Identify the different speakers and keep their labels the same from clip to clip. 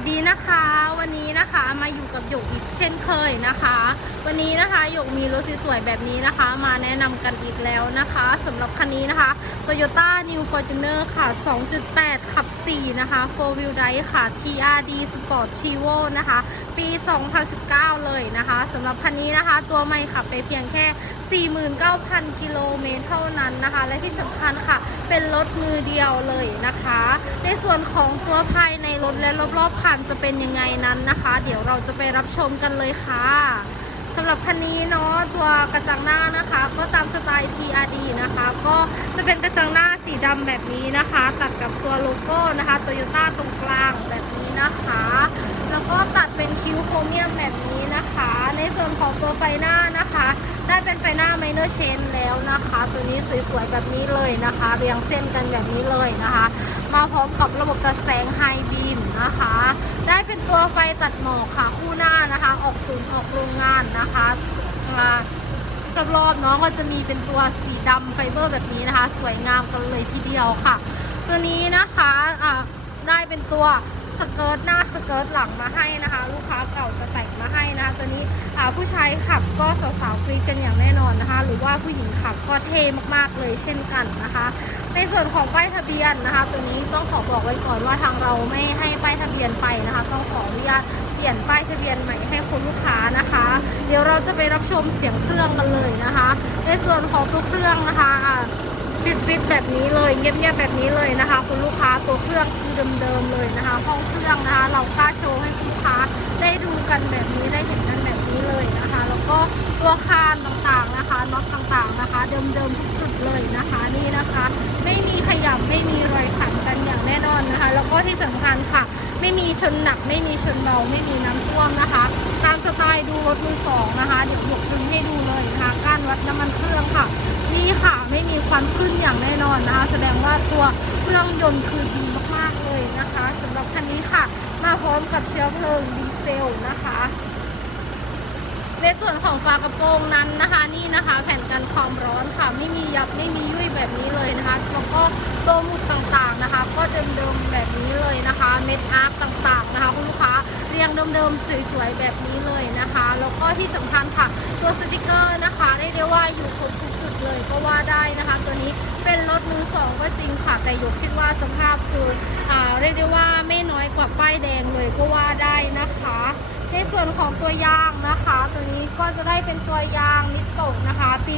Speaker 1: วัสดีนะคะ วันนี้นะคะมาอยู่กับหยกอีกเช่นเคยนะคะ วันนี้นะคะหยกมีรถสวยๆแบบนี้นะคะ มาแนะนำกันอีกแล้วนะคะ สำหรับคันนี้นะคะ Toyota New Fortuner ค่ะ 2.8 ขับ 4 นะคะ4 wheel drive ค่ะ TRD Sport Chivo นะคะ ปี 2019 เลยนะคะสำหรับคันนี้นะคะ ตัวไม่ขับไปเพียงแค่ 49,000 กิโลเมตรเท่านั้นนะคะ และที่สำคัญค่ะ เป็นรถมือเดียวเลยนะคะ ในส่วนของตัวภายในรถและรอบๆคันจะเป็นยังไงนั้นนะคะ เดี๋ยวเราจะไปรับชมกันเลยค่ะสำหรับคันนี้เนาะตัวกระจังหน้านะคะ ก็ตามสไตล์ TRD นะคะ ก็จะเป็นกระจังหน้าสีดำแบบนี้นะคะ ตัดกับตัวโลโก้นะคะ Toyota ตรงกลางแบบนี้นะคะ แล้วก็ตัดเป็นคิ้วโครเมียมแบบนี้นะคะ ในส่วนของตัวไฟหน้านะคะ เป็นไฟหน้าไมเนอร์เชนแล้วนะคะ ตัวนี้สวยๆแบบนี้เลยนะคะ เรียงเส้นกันแบบนี้เลยนะคะ มาพร้อมกับระบบตัดแสงไฮบีมนะคะ ได้เป็นตัวไฟตัดหมอกค่ะคู่หน้านะคะ ออกศูนย์ออกโรงงานนะคะรอบๆเนาะก็จะมีเป็นตัวสีดำไฟเบอร์แบบนี้นะคะ สวยงามกันเลยทีเดียวค่ะ ตัวนี้นะคะอ่าได้เป็นตัว สเกิร์ตหน้าสเกิร์ตหลังมาให้นะคะ ลูกค้าเก่าจะแต่งมาให้นะคะ ตัวนี้ผู้ชายขับก็สาวๆกรีดกันอย่างแน่นอนนะคะ หรือว่าผู้หญิงขับก็เท่มากๆเลยเช่นกันนะคะ ในส่วนของป้ายทะเบียนนะคะ ตัวนี้ต้องขอบอกไว้ก่อนว่าทางเราไม่ให้ป้ายทะเบียนไปนะคะ ต้องขออนุญาตเปลี่ยนป้ายทะเบียนใหม่ให้คุณลูกค้านะคะ เดี๋ยวเราจะไปรับชมเสียงเครื่องกันเลยนะคะ ในส่วนของตัวเครื่องนะคะ อ่าปิดปิดแบบนี้เลยเงียบๆแบบนี้เลยนะคะ คุณลูกค้าตัวเครื่องคือเดิมๆเลยนะคะ ห้องเครื่องนะคะ เรากล้าโชว์ให้คุณลูกค้าได้ดูกันแบบนี้ได้เห็นกัน เลยนะคะ แล้วก็ตัวคานต่างๆนะคะน็อตต่างๆนะคะ เดิมๆทุกจุดเลยนะคะนี่นะคะ ไม่มีขยับไม่มีรอยขันกันอย่างแน่นอนนะคะ แล้วก็ที่สำคัญค่ะ ไม่มีชนหนัก ไม่มีชนเบาไม่มีน้ำท่วมนะคะ ตามสไตล์ดูรถมือสองนะคะเดี๋ยวหยกดึงให้ดูเลยนะคะก้านวัดน้ำมันเครื่องค่ะนี่ค่ะไม่มีควันขึ้นอย่างแน่นอนนะคะ แสดงว่าตัวเครื่องยนต์คือดีมากๆเลยนะคะสำหรับคันนี้ค่ะ มาพร้อมกับเชื้อเพลิงดีเซลนะคะ ในส่วนของฝากระโปรงนั้นนะคะ นี่นะคะ แผ่นกันความร้อนค่ะ ไม่มียับไม่มียุ่ยแบบนี้เลยนะคะแล้วก็ตัวหมุดต่างๆนะคะ ก็เดิมๆแบบนี้เลยนะคะ เม็ดอาร์ตต่างๆนะคะคุณลูกค้าเรียงเดิมๆสวยๆแบบนี้เลยนะคะ แล้วก็ที่สำคัญค่ะ ตัวสติกเกอร์นะคะเรียกได้ว่าอยู่ครบทุกจุดเลยก็ว่าได้นะคะ ตัวนี้เป็นรถมือสองก็จริงค่ะ แต่ยกคิดว่าสภาพคืออ่าเรียกได้ว่าไม่น้อยกว่าป้ายแดงเลยก็ว่าได้นะคะ ในส่วนของตัวยางนะคะ ตัวนี้ก็จะได้เป็นตัวยางมิโตะนะคะ ปี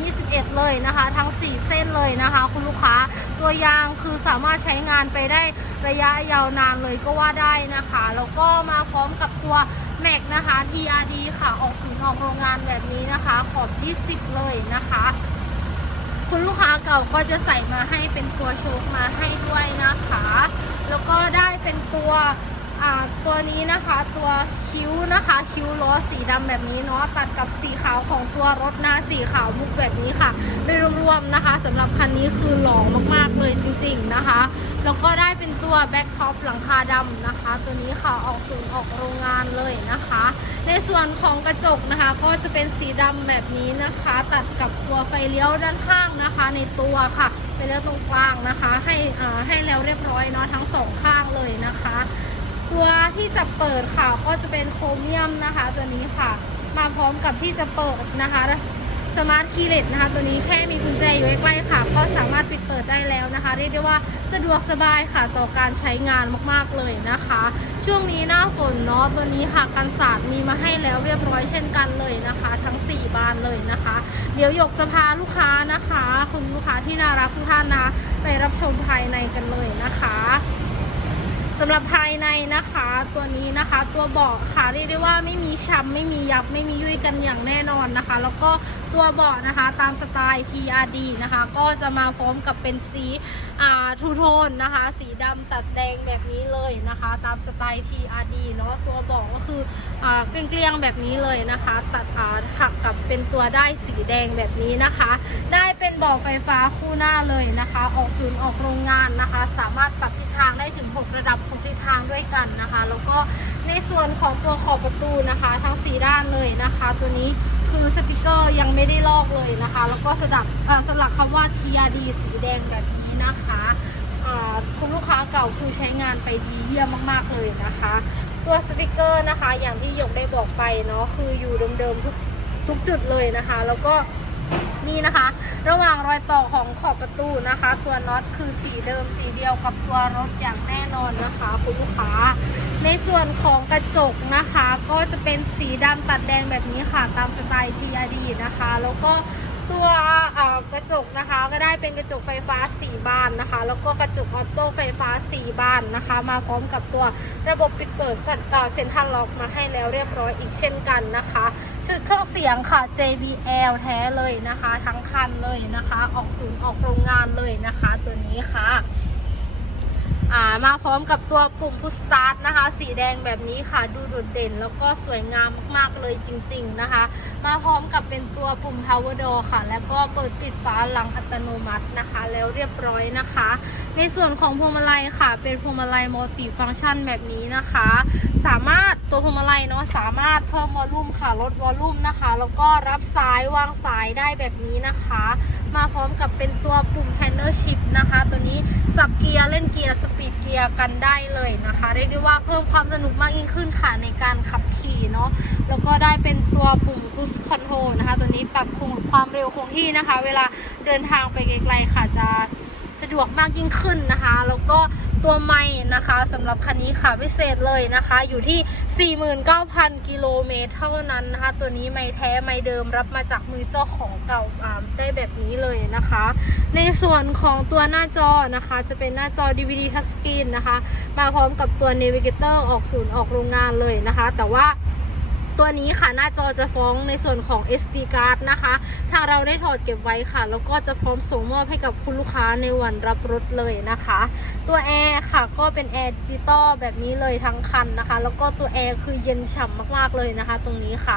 Speaker 1: 2021 เลยนะคะ ทั้ง 4 เส้นเลยนะคะ คุณลูกค้าตัวยางคือสามารถใช้งานไปได้ระยะยาวนานเลยก็ว่าได้นะคะแล้วก็มาพร้อมกับตัวแม็กนะคะ TRD ค่ะออกศูนย์ออกโรงงานแบบนี้นะคะ ขอบ20เลยนะคะ คุณลูกค้าเก่าก็จะใส่มาให้เป็นตัวโชคมาให้ด้วยนะคะ แล้วก็ได้เป็นตัว ตัวนี้นะคะตัวคิ้วนะคะคิ้วล้อสีดำแบบนี้เนาะตัดกับสีขาวของตัวรถหน้าสีขาวมุกแบบนี้ค่ะโดยรวมๆนะคะสำหรับคันนี้คือหล่อมากๆเลยจริง ๆนะคะแล้วก็ได้เป็นตัวแบ็คท็อปหลังคาดำนะคะ ตัวนี้ค่ะออกศูนย์ออกโรงงานเลยนะคะ ในส่วนของกระจกนะคะก็จะเป็นสีดำแบบนี้นะคะ ตัดกับตัวไฟเลี้ยวด้านข้างนะคะ ในตัวค่ะไฟเลี้ยวตรงกลางนะคะ ให้อ่าให้แล้วเรียบร้อยเนาะทั้งสองข้างเลยนะคะ ที่จะเปิดค่ะก็จะเป็นโครเมียมนะคะ ตัวนี้ค่ะ มาพร้อมกับที่จะเปิดนะคะสมาร์ทคีย์เลสนะคะ ตัวนี้แค่มีกุญแจอยู่ใกล้ๆค่ะ ก็สามารถปิดเปิดได้แล้วนะคะ เรียกได้ว่าสะดวกสบายค่ะต่อการใช้งานมากๆเลยนะคะ ช่วงนี้หน้าฝนเนาะตัวนี้ค่ะกันศาสตร์มีมาให้แล้วเรียบร้อยเช่นกันเลยนะคะ ทั้ง 4 บานเลยนะคะ เดี๋ยวหยกจะพาลูกค้านะคะ คุณลูกค้าที่น่ารักทุกท่านนะไปรับชมภายในกันเลยนะคะ สำหรับภายในนะคะ ตัวนี้นะคะตัวเบาะค่ะเรียกได้ว่าไม่มีช้ำไม่มียับไม่มียุ่ยกันอย่างแน่นอนนะคะ แล้วก็ตัวเบาะนะคะตามสไตล์ TRD นะคะ ก็จะมาพร้อมกับเป็นสีอ่าทูโทนนะคะ สีดำตัดแดงแบบนี้เลยนะคะ ตามสไตล์ TRD เนาะตัวเบาะก็คืออ่าเกลี้ยงๆแบบนี้เลยนะคะ ตัดอ่าหักกับเป็นตัวได้สีแดงแบบนี้นะคะ ได้เป็นเบาะไฟฟ้าคู่หน้าเลยนะคะ ออกศูนย์ออกโรงงานนะคะ สามารถปรับ ทางได้ถึง 6 ระดับ6ทิศทางด้วยกันนะคะ แล้วก็ในส่วนของตัวขอบประตูนะคะ ทั้ง 4 ด้านเลยนะคะ ตัวนี้คือสติกเกอร์ยังไม่ได้ลอกเลยนะคะ แล้วก็สลักสลักคำว่า TRD สีแดงแบบนี้นะคะคุณลูกค้าเก่าคือใช้งานไปดีเยี่ยมมากๆเลยนะคะ ตัวสติกเกอร์นะคะ อย่างที่หยกได้บอกไปเนาะคืออยู่เดิมๆทุกทุกจุดเลยนะคะ แล้วก็ นี่นะคะ ระหว่างรอยต่อของขอบประตูนะคะ ตัวน็อตคือสีเดิมสีเดียวกับตัวรถอย่างแน่นอนนะคะคุณลูกค้า ในส่วนของกระจกนะคะ ก็จะเป็นสีดำตัดแดงแบบนี้ค่ะ ตามสไตล์ TRD นะคะ แล้วก็ตัวกระจกนะคะก็ได้เป็นกระจกไฟฟ้า4บานนะคะ แล้วก็กระจกออโต้ไฟฟ้า4บานนะคะ มาพร้อมกับตัวระบบปิดเปิดเซ็นทรัลล็อกมาให้แล้วเรียบร้อยอีกเช่นกันนะคะ เครื่องเสียงค่ะ JBL แท้เลยนะคะ ทั้งคันเลยนะคะ ออกศูนย์ออกโรงงานเลยนะคะ ตัวนี้ค่ะามาพร้อมกับตัวปุ่มพุสตาร์ทนะคะ สีแดงแบบนี้ค่ะ ดูโดดเด่น แล้วก็สวยงามมากๆเลยจริง ๆนะคะ มาพร้อมกับเป็นตัวปุ่ม power door ค่ะ แล้วก็เปิดปิดฝาหลังอัตโนมัตินะคะ แล้วเรียบร้อยนะคะ ในส่วนของพวงมาลัยค่ะ เป็นพวงมาลัยมัลติฟังก์ชันแบบนี้นะคะ สามารถตัวพวงมาลัยเนาะสามารถเพิ่มวอลลุ่มค่ะลดวอลลุ่มนะคะ แล้วก็รับสายวางสายได้แบบนี้นะคะ มาพร้อมกับเป็นตัวปุ่ม Panel Shift นะคะ ตัวนี้สับเกียร์เล่นเกียร์สปีดเกียร์กันได้เลยนะคะเรียกได้ว่าเพิ่มความสนุกมากยิ่งขึ้นค่ะในการขับขี่เนาะแล้วก็ได้เป็นตัวปุ่ม Cruise Control นะคะ ตัวนี้ปรับคงความเร็วคงที่นะคะ เวลาเดินทางไปไกลๆค่ะจะสะดวกมากยิ่งขึ้นนะคะ แล้วก็ ตัวไม้นะคะสำหรับคันนี้ค่ะพิเศษเลยนะคะ อยู่ที่ 49,000 กิโลเมตรเท่านั้นนะคะ ตัวนี้ไม้แท้ไม้เดิมรับมาจากมือเจ้าของเก่าอ่าได้แบบนี้เลยนะคะ ในส่วนของตัวหน้าจอนะคะ จะเป็นหน้าจอ DVD Touchscreen นะคะ มาพร้อมกับตัว Navigator ออกศูนย์ออกโรงงานเลยนะคะ แต่ว่า ตัวนี้ค่ะหน้าจอจะฟ้องในส่วนของ SD card นะคะ ถ้าเราได้ถอดเก็บไว้ค่ะ แล้วก็จะพร้อมส่งมอบให้กับคุณลูกค้าในวันรับรถเลยนะคะ ตัวแอร์ค่ะก็เป็นแอร์ดิจิตอลแบบนี้เลยทั้งคันนะคะ แล้วก็ตัวแอร์คือเย็นฉ่ำมากๆเลยนะคะ ตรงนี้ค่ะ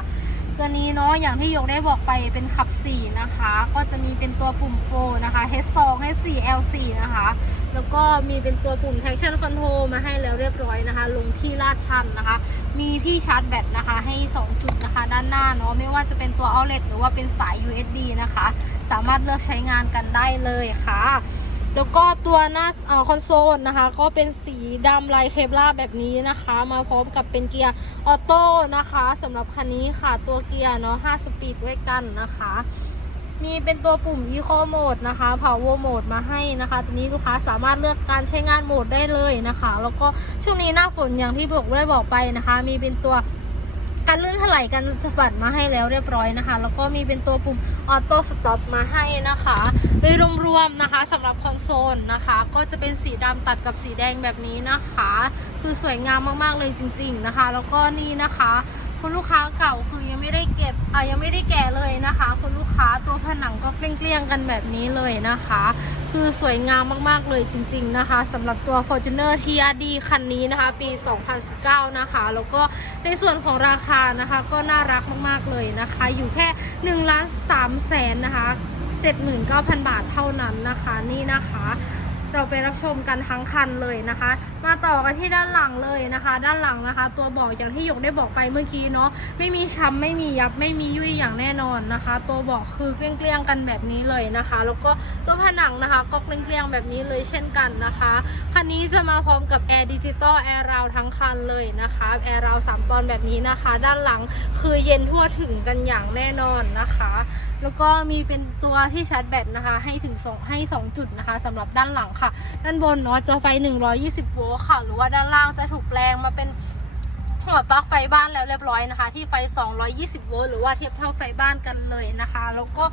Speaker 1: ตัวนี้เนาะอย่างที่ยกได้บอกไปเป็นขับ 4 นะคะ ก็จะมีเป็นตัวปุ่มโฟนะคะ H2 H4 L4 นะคะ แล้วก็มีเป็นตัวปุ่ม traction control มาให้แล้วเรียบร้อยนะคะ ลงที่ลาดชันนะคะ มีที่ชาร์จแบตนะคะ ให้ 2 จุดนะคะ ด้านหน้าเนาะไม่ว่าจะเป็นตัว outlet หรือว่าเป็นสาย USB นะคะ สามารถเลือกใช้งานกันได้เลยค่ะ แล้วก็ตัวหน้าเอ่อคอนโซลนะคะ ก็เป็นสีดำลายเคปลาแบบนี้นะคะ มาพร้อมกับเป็นเกียร์ออโต้นะคะสำหรับคันนี้ค่ะตัวเกียร์เนาะ5สปีดไว้กันนะคะ มีเป็นตัวปุ่ม Eco Mode นะคะ Power Mode มาให้นะคะ ตัวนี้ลูกค้าสามารถเลือกการใช้งานโหมดได้เลยนะคะ แล้วก็ช่วงนี้หน้าฝนอย่างที่บอกได้บอกไปนะคะ มีเป็นตัว การลื่นถลายกันสะบัดมาให้แล้วเรียบร้อยนะคะ แล้วก็มีเป็นตัวปุ่ม Auto Stop มาให้นะคะโดยรวมๆนะคะสำหรับคอนโซลนะคะ ก็จะเป็นสีดำตัดกับสีแดงแบบนี้นะคะ คือสวยงามมากๆเลยจริง ๆนะคะ แล้วก็นี่นะคะคุณลูกค้าเก่าคือยังไม่ได้เก็บอะยังไม่ได้แกะเลยนะคะ คุณลูกค้าตัวผนังก็เกลี้ยงๆกันแบบนี้เลยนะคะ คือสวยงามมากๆเลยจริง ๆนะคะสำหรับตัว Fortuner TRD คันนี้นะคะ ปี 2019 นะคะ แล้วก็ในส่วนของราคานะคะก็น่ารักมากๆเลยนะคะ อยู่แค่1ล้าน3แสนนะคะ 79,000 บาทเท่านั้นนะคะนี่นะคะ เราไปรับชมกันทั้งคันเลยนะคะ มาต่อกันที่ด้านหลังเลยนะคะ ด้านหลังนะคะ ตัวเบอกอย่างที่หยกได้บอกไปเมื่อกี้เนาะไม่มีช้ำไม่มียับไม่มียุ่ยอย่างแน่นอนนะคะ ตัวเบอกคือเกลี้ยงๆกันแบบนี้เลยนะคะ แล้วก็ตัวผนังนะคะก็เกลี้ยงๆแบบนี้เลยเช่นกันนะคะคันนี้จะมาพร้อมกับแอร์ดิจิตอลแอร์ราวทั้งคันเลยนะคะแอร์ราวสามตอนแบบนี้นะคะ ด้านหลังคือเย็นทั่วถึงกันอย่างแน่นอนนะคะ แล้วก็มีเป็นตัวที่ชาร์จแบตนะคะ ให้ถึงสองให้ 2 จุดนะคะสำหรับด้านหลังค่ะ ด้านบนเนาะจะไฟ 120 โวลต์ค่ะ หรือว่าด้านล่างจะถูกแปลงมาเป็นหัวปลั๊กไฟบ้านแล้วเรียบร้อยนะคะ ที่ไฟ 220 โวลต์หรือว่าเทียบเท่าไฟบ้านกันเลยนะคะ แล้วก็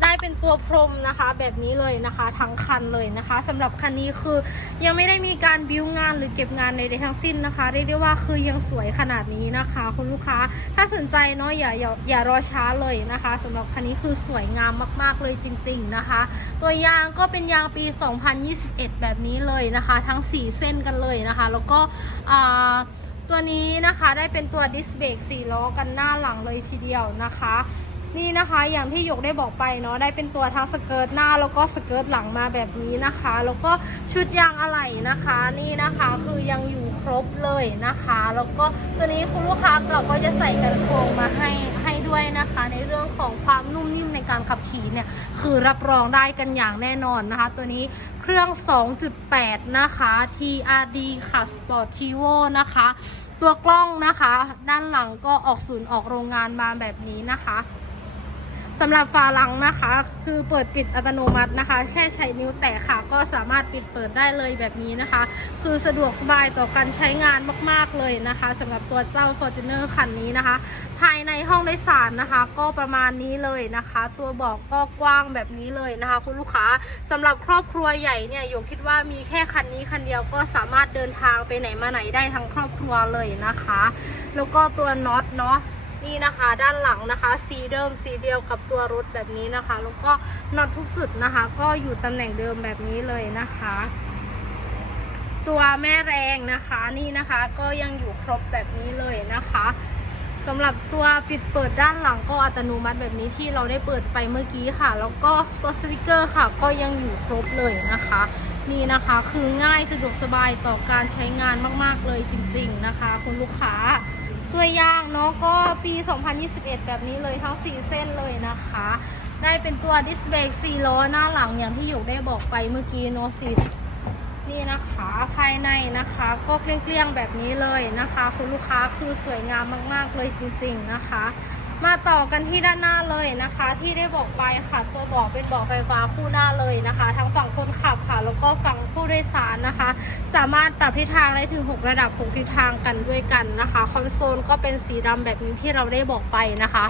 Speaker 1: ได้เป็นตัวพรมนะคะแบบนี้เลยนะคะทั้งคันเลยนะคะสำหรับคันนี้คือยังไม่ได้มีการบิวงานหรือเก็บงานใดๆทั้งสิ้นนะคะเรียกได้ว่าคือยังสวยขนาดนี้นะคะ คุณลูกค้าถ้าสนใจเนาะอย่าอย่าอย่ารอช้าเลยนะคะสำหรับคันนี้คือสวยงามมากๆเลยจริง ๆนะคะ ตัวยางก็เป็นยางปี 2021 แบบนี้เลยนะคะ ทั้ง 4 เส้นกันเลยนะคะ แล้วก็อ่าตัวนี้นะคะได้เป็นตัวดิสเบรก4ล้อกันหน้าหลังเลยทีเดียวนะคะ นี่นะคะอย่างที่หยกได้บอกไปเนาะได้เป็นตัวทั้งสเกิร์ตหน้าแล้วก็สเกิร์ตหลังมาแบบนี้นะคะ แล้วก็ชุดยางอะไหล่นะคะ นี่นะคะคือยังอยู่ครบเลยนะคะ แล้วก็ตัวนี้คุณลูกค้าเราก็จะใส่กันโครงมาให้ให้ด้วยนะคะ ในเรื่องของความนุ่มนิ่มในการขับขี่เนี่ยคือรับรองได้กันอย่างแน่นอนนะคะ ตัวนี้เครื่อง 2.8 นะคะ TRD ค่ะ Sportivo นะคะ ตัวกล้องนะคะ ด้านหลังก็ออกศูนย์ออกโรงงานมาแบบนี้นะคะ สำหรับฝาหลังนะคะ คือเปิดปิดอัตโนมัตินะคะ แค่ใช้นิ้วแตะค่ะ ก็สามารถปิดเปิดได้เลยแบบนี้นะคะ คือสะดวกสบายต่อการใช้งานมาก ๆ เลยนะคะสำหรับตัวเจ้า Fortuner คันนี้นะคะ ภายในห้องโดยสารนะคะ ก็ประมาณนี้เลยนะคะ ตัวเบอกก็กว้างแบบนี้เลยนะคะ คุณลูกค้าสำหรับครอบครัวใหญ่เนี่ยโยคิดว่ามีแค่คันนี้คันเดียวก็สามารถเดินทางไปไหนมาไหนได้ทั้งครอบครัวเลยนะคะ แล้วก็ตัวน็อตเนาะ นี่นะคะด้านหลังนะคะ สีเดิมสีเดียวกับตัวรถแบบนี้นะคะ แล้วก็น็อตทุกจุดนะคะ ก็อยู่ตำแหน่งเดิมแบบนี้เลยนะคะ ตัวแม่แรงนะคะนี่นะคะก็ยังอยู่ครบแบบนี้เลยนะคะสำหรับตัวปิดเปิดด้านหลังก็อัตโนมัติแบบนี้ที่เราได้เปิดไปเมื่อกี้ค่ะ แล้วก็ตัวสติกเกอร์ค่ะ ก็ยังอยู่ครบเลยนะคะ นี่นะคะคือง่ายสะดวกสบายต่อการใช้งานมาก ๆ เลยจริง ๆนะคะ คุณลูกค้า ตัวยางเนาะก็ปี 2021 แบบนี้เลยทั้ง 4 เส้นเลยนะคะ ได้เป็นตัวดิสเบรก4ล้อหน้าหลังอย่างที่หยกได้บอกไปเมื่อกี้เนาะ4นี่นะคะภายในนะคะ ก็เกลี้ยงๆแบบนี้เลยนะคะ คุณลูกค้าคือสวยงามมากๆเลยจริง ๆนะคะ มาต่อกันที่ด้านหน้าเลยนะคะ ที่ได้บอกไปค่ะตัวเบอกเป็นเบอกไฟฟ้าคู่หน้าเลยนะคะ ทั้งฝั่งคนขับค่ะ แล้วก็ฝั่งผู้โดยสารนะคะ สามารถปรับทิศทางได้ถึง 6 ระดับ6ทิศทางกันด้วยกันนะคะคอนโซลก็เป็นสีดำแบบนี้ที่เราได้บอกไปนะคะ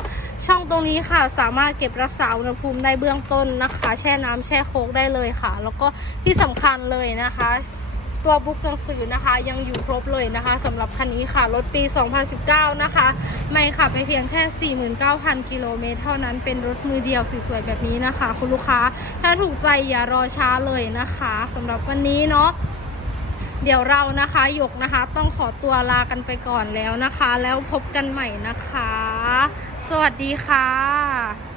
Speaker 1: ช่องตรงนี้ค่ะสามารถเก็บรักษาอุณหภูมิได้เบื้องต้นนะคะ แช่น้ำแช่โค้กได้เลยค่ะ แล้วก็ที่สำคัญเลยนะคะ ตัวบุ๊กหนังสือนะคะ ยังอยู่ครบเลยนะคะสำหรับคันนี้ค่ะรถปี 2019 นะคะ ไม่ขับไปเพียงแค่ 49,000 กิโลเมตรเท่านั้นเป็นรถมือเดียวสวยๆแบบนี้นะคะ คุณลูกค้าถ้าถูกใจอย่ารอช้าเลยนะคะสำหรับวันนี้เนาะเดี๋ยวเรานะคะหยกนะคะ ต้องขอตัวลากันไปก่อนแล้วนะคะ แล้วพบกันใหม่นะคะ สวัสดีค่ะ